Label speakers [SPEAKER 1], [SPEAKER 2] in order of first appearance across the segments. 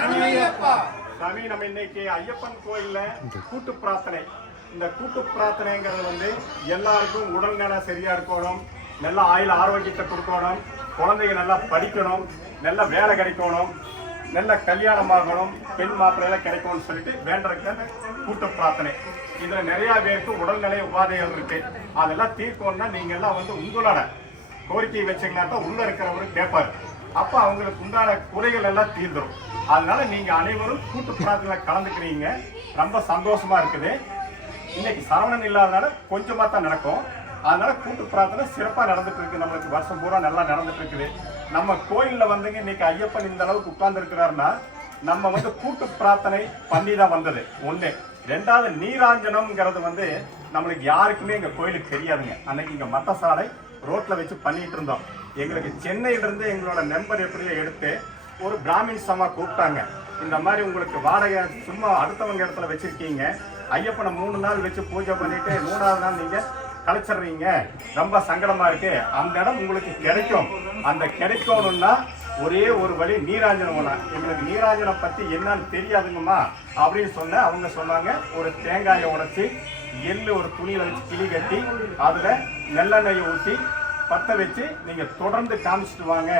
[SPEAKER 1] சாமி நம்ம இன்னைக்கு ஐயப்பன் கோயில்ல கூட்டு பிரார்த்தனை. இந்த கூட்டு பிரார்த்தனைங்கிறது வந்து எல்லாருக்கும் உடல்நலம் சரியா இருக்கணும் நல்ல ஆயுள் ஆரோக்கியத்தை கொடுக்கணும் குழந்தைங்க நல்லா படிக்கணும் நல்ல வேலை கிடைக்கணும் நல்ல கல்யாணம் ஆகணும் பெண் மாப்பிள்ளையெல்லாம் கிடைக்கும்னு சொல்லிட்டு வேண்டறதுக்கு கூட்டு பிரார்த்தனை. இதுல நிறைய பேருக்கு உடல்நிலை உபாதைகள் இருக்கு. அதெல்லாம் தீர்க்கணும்னா நீங்க எல்லாம் வந்து உங்களோட கோரிக்கையை வச்சீங்கன்னா தான் உள்ள இருக்கிறவரு கேட்பாரு அப்ப அவங்களுக்கு உண்டான குறைகள் எல்லாம் தீர்ந்துடும் அதனால நீங்க அனைவரும் கூட்டு பிரார்த்தனை கலந்துக்கிறீங்க. ரொம்ப சந்தோஷமா இருக்குது. இன்னைக்கு சரவணன் இல்லாதனால கொஞ்சமா தான் நடக்கும். அதனால கூட்டு பிரார்த்தனை சிறப்பாக நடந்துட்டு இருக்கு. நம்மளுக்கு வருஷம் பூரா நல்லா நடந்துட்டு இருக்குது. நம்ம கோயிலில் வந்துங்க இன்னைக்கு ஐயப்பன் இந்த அளவுக்கு உட்கார்ந்துருக்கிறாருன்னா நம்ம வந்து கூட்டு பிரார்த்தனை பண்ணி தான் வந்தது. ஒன்று ரெண்டாவது நீராஞ்சனம்ங்கிறது வந்து நம்மளுக்கு யாருக்குமே எங்கள் கோயிலுக்கு தெரியாதுங்க. அன்னைக்கு இங்கே மத்த சாலை ரோட்ல வச்சு பண்ணிட்டு இருந்தோம். எங்களுக்கு சென்னையில இருந்து எங்களோட நம்பர் எப்படியோ எடுத்து ஒரு பிராமின் சமா கூப்பிட்டாங்க. இந்த மாதிரி உங்களுக்கு வாடகை சும்மா அடுத்தவங்க இடத்துல வச்சிருக்கீங்க. ஐயப்பனை மூணு நாள் வச்சு பூஜை பண்ணிட்டு மூணாவது நாள் நீங்க கலைச்சிடுறீங்க. ரொம்ப சங்கடமா இருக்கு. அந்த இடம் உங்களுக்கு கிடைக்கும். அந்த கிடைக்கணும்னா ஒரே ஒரு வழி நீராஞ்சனம் ஒன்றா எங்களுக்கு நீராஞ்சனம் பற்றி என்னன்னு தெரியாதுங்கம்மா. அப்படின்னு சொன்ன அவங்க சொன்னாங்க. ஒரு தேங்காயை உடச்சி எள்ளு ஒரு துணியில் வச்சு கிளி கட்டி அதில் நெல்லெண்ணெயை ஊற்றி பற்ற வச்சு நீங்கள் தொடர்ந்து காமிச்சிட்டு வாங்க.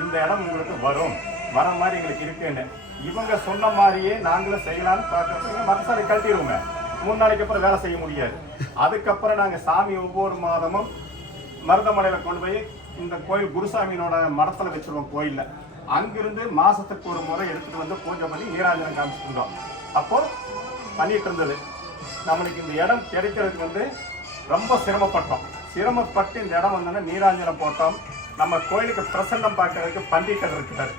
[SPEAKER 1] இந்த இடம் உங்களுக்கு வரும். வர மாதிரி எங்களுக்கு இருக்குன்னு. இவங்க சொன்ன மாதிரியே நாங்களும் செய்யலாம்னு பார்க்குறதுங்க மனசாலை கழட்டிடுவோங்க. மூணு நாளைக்கு அப்புறம் வேலை செய்ய முடியாது. அதுக்கப்புறம் நாங்கள் சாமி ஒவ்வொரு மாதமும் மருதமனையில் கொண்டு போய் இந்த கோயில் குருசாமியினோட மடத்தில் வச்சிருவோம் கோயிலில். அங்கிருந்து மாசத்துக்கு ஒரு முறை எடுத்துட்டு வந்து பூஜை பண்ணி நீராஜனம் காமிச்சிட்டு இருந்தோம் அப்போ பண்ணிட்டு இருந்தது. நம்மளுக்கு இந்த இடம் கிடைக்கிறதுக்கு வந்து ரொம்ப சிரமப்பட்டோம். சிரமப்பட்டு இந்த இடம் வந்தோன்னா நீராஞ்சனம் போட்டோம். நம்ம கோயிலுக்கு பிரசன்னம் பார்க்கறதுக்கு பண்டிகர் இருக்கிறார்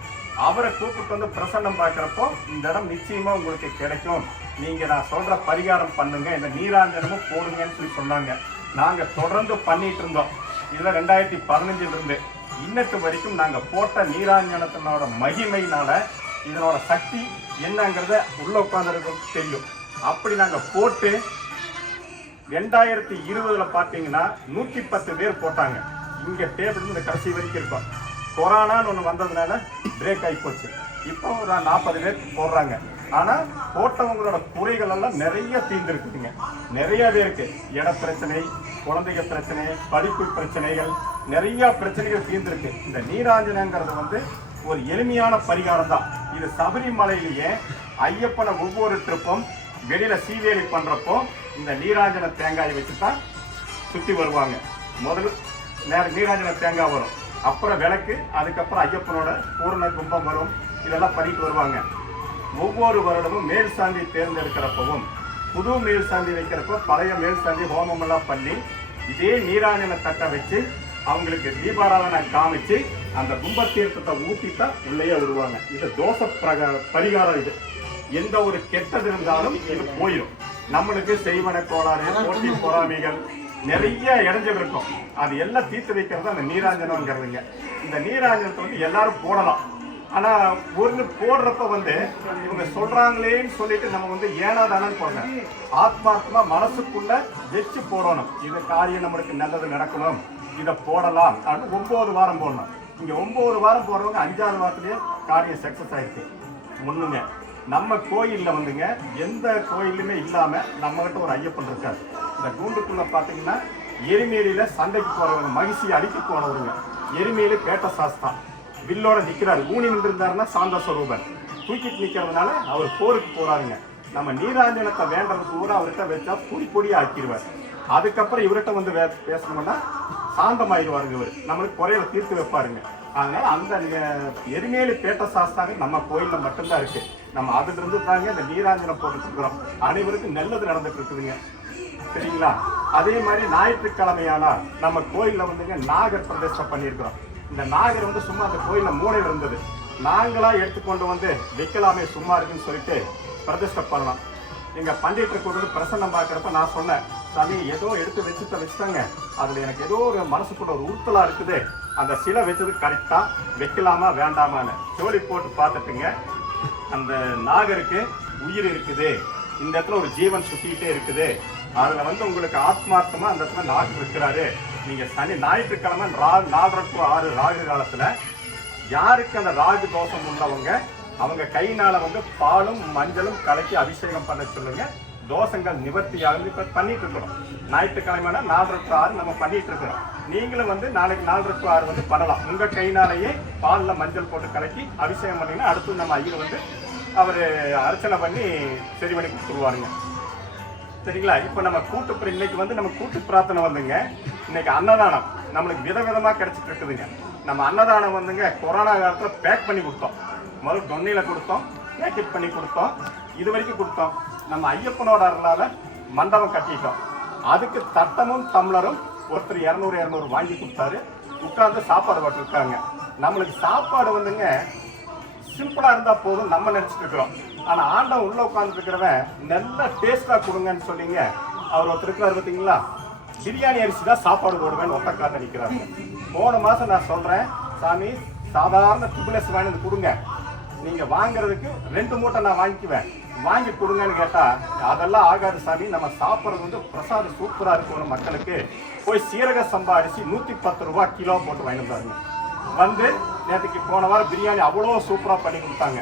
[SPEAKER 1] அவரை கூப்பிட்டு வந்து பிரசன்னம் பார்க்குறப்போ இந்த இடம் நிச்சயமாக உங்களுக்கு கிடைக்கும். நீங்கள் நான் சொல்கிற பரிகாரம் பண்ணுங்க. இந்த நீராஞ்சனமும் போடுங்கன்னு சொல்லி சொன்னாங்க. நாங்கள் தொடர்ந்து பண்ணிட்டு இருந்தோம். இதில் ரெண்டாயிரத்தி பதினஞ்சிலிருந்து இன்னட்டு வரைக்கும் நாங்கள் போட்ட நீராஞ்சனத்தினோட மகிமையினால் இதனோட சக்தி என்னங்கிறத உள்ளே உட்காந்துருக்க தெரியும். அப்படி நாங்கள் போட்டு ரெண்டாயிரத்தி இருபதில் பார்த்தீங்கன்னா நூற்றி பத்து பேர் போட்டாங்க. இங்கே டேபிள் இந்த கடைசி வரைக்கும் இருக்கும். கொரோனான்னு ஒன்று வந்ததுனால பிரேக் ஆகி போச்சு. இப்போ ஒரு நாற்பது பேர் போடுறாங்க. ஆனால் போட்டவங்களோட குறைகள் எல்லாம் நிறைய தீர்ந்துருக்குதுங்க. நிறைய பேருக்கு இட பிரச்சனை குழந்தைங்க பிரச்சனை படிப்பு பிரச்சனைகள் நிறைய பிரச்சனைகள் தீர்ந்திருக்கு. இந்த நீராஞ்சனங்கிறது வந்து ஒரு எளிமையான பரிகாரம் தான் இது சபரிமலையிலேயே ஐயப்பனை ஒவ்வொரு ட்ரிப்பும் வெளியில சீவேலி பண்றப்போ இந்த நீராஞ்சன தேங்காயை வச்சு தான் சுற்றி வருவாங்க. முதல்ல நேர நீராஞ்சன தேங்காய் வரும். அப்புறம் விளக்கு அதுக்கப்புறம் ஐயப்பனோட பூரண கும்பம் வரும். இதெல்லாம் பண்ணிட்டு வருவாங்க. ஒவ்வொரு வருடமும் மேல் சாந்தி தேர்ந்தெடுக்கிறப்பவும் புது மேல் சாந்தி வைக்கிறப்போ பழைய மேல் சாந்தி ஹோமமெல்லாம் பண்ணி இதே நீராஜன தட்டை வச்சு அவங்களுக்கு தீபாராதனை காமிச்சு அந்த கும்ப தீர்த்தத்தை ஊற்றி தான் உள்ளேயே வருவாங்க. இது தோசை பிரக பரிகாரம் இது. எந்த ஒரு கெட்டது இருந்தாலும் இது போயிடும் நம்மளுக்கு செய்வன கோளாறு போட்டி பொறாமைகள் நிறைய இடைஞ்சல் இருக்கும். அது எல்லாம் தீர்த்து வைக்கிறது அந்த நீராஞ்சனம்ங்கிறதுங்க இந்த நீராஞ்சனத்தை வந்து எல்லாரும் போடலாம். ஆனா ஒரு போடுறப்ப வந்து இவங்க சொல்றாங்களேன்னு சொல்லிட்டு நம்ம வந்து ஏனாதானன்னு போடுறோம் ஆத்மாத்மா மனசுக்குள்ள வச்சு போடணும். இது காரியம் நம்மளுக்கு நல்லது நடக்கணும். இதை போடலாம். அப்படின்னு ஒன்பது வாரம் போடணும். இங்க ஒன்பது வாரம் போடுறவங்க அஞ்சாவது வாரத்திலேயே காரியம் சக்சஸ் ஆயிருக்கு ஒண்ணுங்க. நம்ம கோயிலில் வந்துங்க எந்த கோயிலுமே இல்லாம நம்மகிட்ட ஒரு ஐயப்பன் இருக்காரு. இந்த கூண்டுக்குள்ள பாத்தீங்கன்னா எரிமேலியில சண்டைக்கு போறவங்க மகிழ்ச்சியை அடிக்க போனவருங்க. எரிமேலு பேட்ட சாஸ்தான். வில்லோட நிற்கிறாரு ஊனி நின்றிருந்தாருன்னா சாந்த ஸ்வரூபன் தூக்கிட்டு நிற்கிறதுனால அவர் போருக்கு போறாருங்க. நம்ம நீராஞ்சனத்தை வேண்டது கூட அவர்கிட்ட வச்சா பொடி பொடியா ஆக்கிடுவார். அதுக்கப்புறம் இவர்கிட்ட வந்து வே- பேசணும்னா சாந்தமாயிடுவாருங்க இவர். நம்மளுக்கு குறையில தீர்த்து வைப்பாருங்க. அதனால அந்த நெ- எரிமேலி பேட்ட சாஸ்தாங்க நம்ம கோயிலில் மட்டும்தான் இருக்கு. நம்ம அதுலேருந்து தாங்க இந்த நீராஞ்சனம் போட்டுட்டு இருக்கிறோம். அனைவருக்கும் நல்லது நடந்துட்டு இருக்குதுங்க. சரிங்களா? அதே மாதிரி ஞாயிற்றுக்கிழமையானா நம்ம கோயிலில் வந்துங்க நாகர் பிரதிஷ்டை பண்ணியிருக்கிறோம். இந்த நாகர் வந்து சும்மா அந்த கோயிலில் மூலையில இருந்தது நாங்களாக எடுத்துக்கொண்டு வந்து வைக்கலாமே சும்மா இருக்குன்னு சொல்லிட்டு பிரதிஷ்டை பண்ணலாம் எங்கள் பண்டிட்டு கொண்டு பிரசன்னம் பார்க்குறப்ப நான் சொன்னேன் சாமி ஏதோ எடுத்து வச்சுட்ட வச்சுட்டாங்க. அதில் எனக்கு ஏதோ ஒரு மனசுக்குள்ள ஒரு உறுத்தலாக இருக்குது. அந்த சிலை வச்சது கரெக்டாக வைக்கலாமா வேண்டாமான்னு. ஜோலி போட்டு பார்த்துட்டுங்க அந்த நாகருக்கு உயிர் இருக்குது. இந்த இடத்துல ஒரு ஜீவன் சுற்றிக்கிட்டே இருக்குது. அதில் வந்து உங்களுக்கு ஆத்மார்த்தமாக அந்த இடத்துல நாகர் இருக்கிறாரு. நீங்க சனி ஞாயிற்றுக்கிழமை ரா நாலரை டு ஆறு ராகு காலத்துல யாருக்கு அந்த ராகு தோஷம் உள்ளவங்க அவங்க கையினால் வந்து பாலும் மஞ்சளும் கலக்கி அபிஷேகம் பண்ண சொல்லுங்க. தோஷங்கள் நிவர்த்தி இப்போ பண்ணிட்டு இருக்கிறோம். ஞாயிற்றுக்கிழமைனா நாலரை டு ஆறு நம்ம பண்ணிட்டு இருக்கிறோம். நீங்களும் வந்து நாளைக்கு நாலரை டு ஆறு வந்து பண்ணலாம். உங்க கையினாலேயே பாலில் மஞ்சள் போட்டு கலக்கி அபிஷேகம் பண்ணீங்கன்னா அடுத்து நம்ம ஐயர் வந்து அவர் அர்ச்சனை பண்ணி சரி பண்ணி கொடுத்துருவாருங்க. சரிங்களா? இப்போ நம்ம கூட்டு இன்னைக்கு வந்து நம்ம கூட்டு பிரார்த்தனை வந்துங்க. இன்னைக்கு அன்னதானம். நம்மளுக்கு விதவிதமாக கிடைச்சிட்டு இருக்குதுங்க. நம்ம அன்னதானம் வந்துங்க கொரோனா காலத்தில் பேக் பண்ணி கொடுத்தோம். முதல்ல தொன்னையில் கொடுத்தோம் பேக்கெட் பண்ணி கொடுத்தோம். இது வரைக்கும் கொடுத்தோம். நம்ம ஐயப்பனோட அருளால் மண்டபம் கட்டிட்டோம். அதுக்கு தட்டமும் தமிழரும் ஒருத்தர் இரநூறு இரநூறு வாங்கி கொடுத்தாரு. உட்கார்ந்து சாப்பாடு போட்டிருக்காங்க. நம்மளுக்கு சாப்பாடு வந்துங்க சிம்பிளாக இருந்தால் போதும் நம்ம நினச்சிட்டு இருக்கிறோம். ஆனா ஆண்டவன் உள்ள உட்கார்ந்து இருக்கிறவன் நல்ல டேஸ்டா கொடுங்கன்னு சொன்னீங்க. அவர் ஒருத்தர் இருக்கிறார் பார்த்தீங்களா பிரியாணி அரிசி தான் சாப்பாடு போடுவேன்னு ஒத்த நிற்கிறார் போன மாசம் நான் சொல்றேன் சாமி சாதாரண டிபிளஸ் வாங்கி வந்து கொடுங்க. நீங்க வாங்குறதுக்கு ரெண்டு மூட்டை நான் வாங்கிக்குவேன். வாங்கி கொடுங்கன்னு கேட்டா அதெல்லாம் ஆகாது சாமி. நம்ம சாப்பிட்றது வந்து பிரசாதம் சூப்பரா இருக்கணும் மக்களுக்கு போய் சீரக சம்பா அரிசி நூத்தி பத்து ரூபா கிலோ போட்டு வாங்கிட்டு வந்து நேற்றுக்கு போன வாரம் பிரியாணி அவ்வளோ சூப்பராக பண்ணி கொடுத்தாங்க.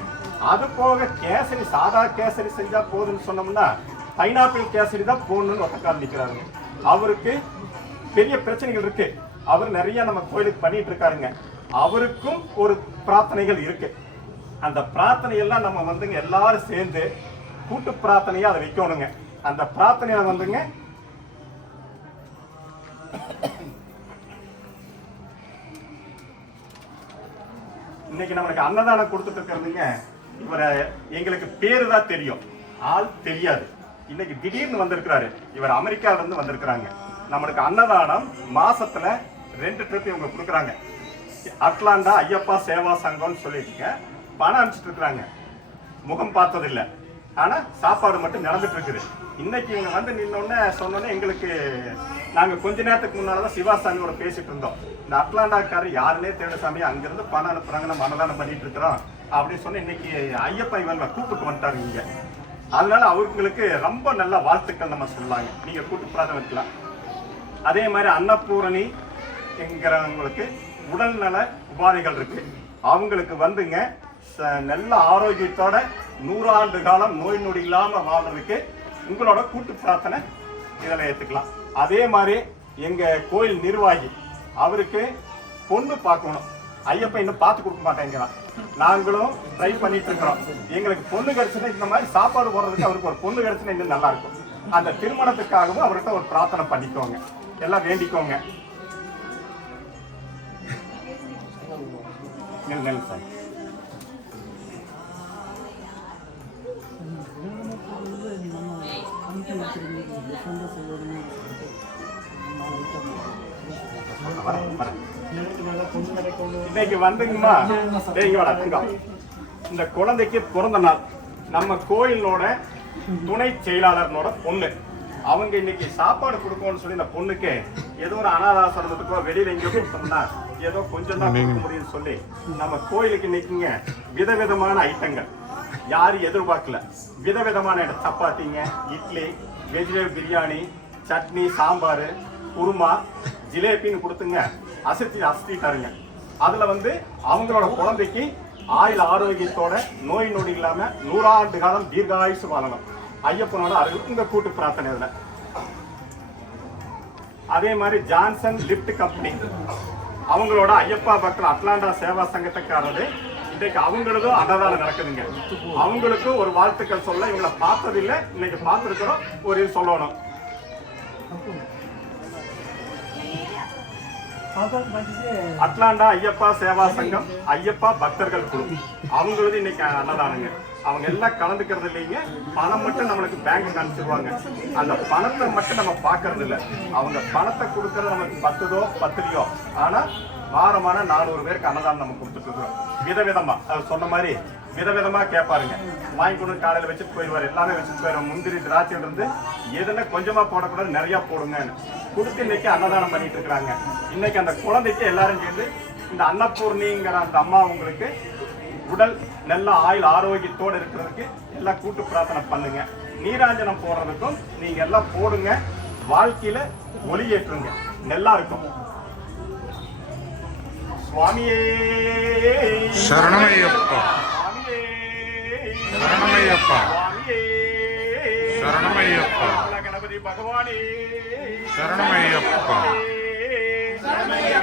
[SPEAKER 1] அது போக கேசரி சாதா கேசரி செஞ்சா போதும்னு சொன்னோம்னா பைனாப்பிள் கேசரி தான் போடணும்னு ஒத்தக்கால் நிற்கிறாருங்க அவருக்கு பெரிய பிரச்சனைகள் இருக்கு. அவர் நிறைய நம்ம கோயிலுக்கு பண்ணிட்டு இருக்காருங்க. அவருக்கும் ஒரு பிரார்த்தனைகள் இருக்கு. அந்த பிரார்த்தனையெல்லாம் நம்ம வந்துங்க எல்லாரும் சேர்ந்து கூட்டு பிரார்த்தனையா அதை வைக்கணுங்க. அந்த பிரார்த்தனையில வந்துங்க இன்னைக்கு நம்மளுக்கு அன்னதானம் கொடுத்துட்டு இருக்கிறதுங்க. இவரை எங்களுக்கு பேரு தான் தெரியும். ஆள் தெரியாது. இன்னைக்கு திடீர்னு வந்திருக்கிறாரு. இவர் அமெரிக்கால இருந்து வந்திருக்கிறாங்க. நம்மளுக்கு அன்னதானம் மாசத்துல ரெண்டு ட்ரிப் இவங்க கொடுக்குறாங்க. அட்லாண்டா ஐயப்பா சேவா சங்கம்னு சொல்லியிருக்கீங்க பணம் அனுப்பிச்சிட்டு இருக்கிறாங்க. முகம் பார்த்ததில்ல. ஆனால் சாப்பாடு மட்டும் நடந்துட்டு இருக்குது. இன்னைக்கு இவங்க வந்து நின்னோடனே சொன்னோன்னே எங்களுக்கு நாங்கள் கொஞ்ச நேரத்துக்கு முன்னால் தான் சிவாசாமியோட பேசிட்டு இருந்தோம். இந்த அட்லாண்டாக்காரர் யாருன்னே தேட அங்கேருந்து பணம் அனுப்புகிறாங்க நம்ம அன்னதானம் பண்ணிட்டு இருக்கிறோம். அப்படின்னு சொன்ன இன்னைக்கு ஐயப்பா இவங்களை கூப்பிட்டு வந்துட்டாரு இங்க. அதனால அவங்களுக்கு ரொம்ப நல்ல வாழ்த்துக்கள் நம்ம சொல்லாங்க. நீங்க கூட்டு பிரார்த்தனை வைக்கலாம் அதே மாதிரி அன்னபூரணி என்கிறவங்களுக்கு உடல்நல உபாதைகள் இருக்கு. அவங்களுக்கு வந்துங்க ச- நல்ல ஆரோக்கியத்தோட நூறாண்டு காலம் நோய் நொடி இல்லாம வாழ்றதுக்கு உங்களோட கூட்டு பிரார்த்தனை இதில் ஏற்றுக்கலாம் அதே மாதிரி எங்க கோயில் நிர்வாகி அவருக்கு பொண்ணு பார்க்கணும். ஐயப்பன் இன்னும் பார்த்து கொடுக்க மாட்டேங்கிறான். நாங்களும் ட்ரை பண்ணிட்டு இருக்கிறோம். எங்களுக்கு பொண்ணு கிடைச்சுன்னா இந்த மாதிரி சாப்பாடு போடுறதுக்கு அவருக்கு ஒரு பொண்ணு கிடைச்சுன்னா இன்னும் நல்லா இருக்கும். அந்த திருமணத்துக்காகவும் அவர்கிட்ட ஒரு பிரார்த்தனை பண்ணிக்கோங்க. எல்லாம் வேண்டிக்கோங்க. நெல் நெல் சார். இன்னைக்கு வந்துங்கம்மா. டேய், இங்க வாடா, இங்க இந்த குழந்தைக்கு பிறந்த நாள். நம்ம கோயிலோட துணை செயலாளர்னோட பொண்ணு. அவங்க இன்னைக்கு சாப்பாடு கொடுக்கணும்னு சொல்லி இந்த பொண்ணுக்கு ஏதோ ஒரு அனாதாசிரமத்துக்கோ வெளியில எங்கேயோ கொடுத்தோம்னா ஏதோ கொஞ்சம் தான் கொடுக்க முடியும்னு சொல்லி நம்ம கோயிலுக்கு இன்னைக்குங்க விதவிதமான ஐட்டங்கள். யாரும் எதிர்பார்க்கல. விதவிதமான இடம். சப்பாத்திங்க இட்லி வெஜிடபிள் பிரியாணி சட்னி சாம்பார் குருமா ஜிலேபின்னு கொடுத்துங்க. அசத்தி அசத்திட்டாருங்க அதுல வந்து அவங்களோட குழந்தைக்கு ஆயுள் ஆரோக்கியத்தோட நோய் நொடி இல்லாம நூறாண்டு காலம் தீர்காயுசு வாழணும். ஐயப்பனோட அருள் இந்த கூட்டு பிரார்த்தனை இதுல அதே மாதிரி ஜான்சன் லிப்ட் கம்பெனி. அவங்களோட ஐயப்பா பக்தர் அட்லாண்டா சேவா சங்கத்துக்காரரு இன்றைக்கு அவங்களதும் அன்னதானம் நடக்குதுங்க. அவங்களுக்கும் ஒரு வாழ்த்துக்கள் சொல்ல இவங்களை பார்த்ததில்லை இன்னைக்கு பார்த்துருக்கிறோம் ஒரு இது சொல்லணும். அட்லாண்டா ஐயப்பா சேவா சங்கம் ஐயப்பா பக்தர்கள் குழு. அவங்களது இன்னைக்கு அன்னதானங்க. அவங்க எல்லாம் கலந்துக்கிறது இல்லைங்க. பணம் மட்டும் நம்மளுக்கு பேங்க் அனுப்பிச்சிருவாங்க. அந்த பணத்தை மட்டும் நம்ம பார்க்கறது இல்ல. அவங்க பணத்தை கொடுக்கறது நமக்கு பத்துதோ பத்துலையோ ஆனா வாரமான நானூறு பேருக்கு அன்னதானம் நம்ம கொடுத்துட்டு இருக்கிறோம். விதவிதமா. சொன்ன மாதிரி விதவிதமா கேட்பாருங்க. வாங்கி கொண்டு வந்து காலையில வச்சுட்டு போயிடுவார். எல்லாமே வச்சுட்டு போயிடுவோம் முந்திரி திராட்சையில இருந்து எதுனா கொஞ்சமா போடக்கூடாது நிறைய போடுங்கன்னு. கொடுத்து இன்னைக்கு அன்னதானம் பண்ணிட்டு இருக்கிறாங்க. இன்னைக்கு அந்த குழந்தைக்கு எல்லாரும் சேர்ந்து இந்த அன்னபூர்ணிங்கிற அந்த அம்மா உங்களுக்கு உடல் நல்ல ஆயுள் ஆரோக்கியத்தோடு இருக்கிறதுக்கு எல்லாம் கூட்டு பிரார்த்தனை பண்ணுங்க. நீராஞ்சனம் போடுறதுக்கும் நீங்க எல்லாம் போடுங்க. வாழ்க்கையில ஒளியேற்றுங்க நல்லா இருக்கும். சுவாமியே.
[SPEAKER 2] சரணமையப்பா.
[SPEAKER 1] சுவாமியே శరణమయ్యప్ప.
[SPEAKER 2] శరణమయ్యప్ప. గణపతి
[SPEAKER 1] భగవాని.
[SPEAKER 2] శరణమయ్యప్ప.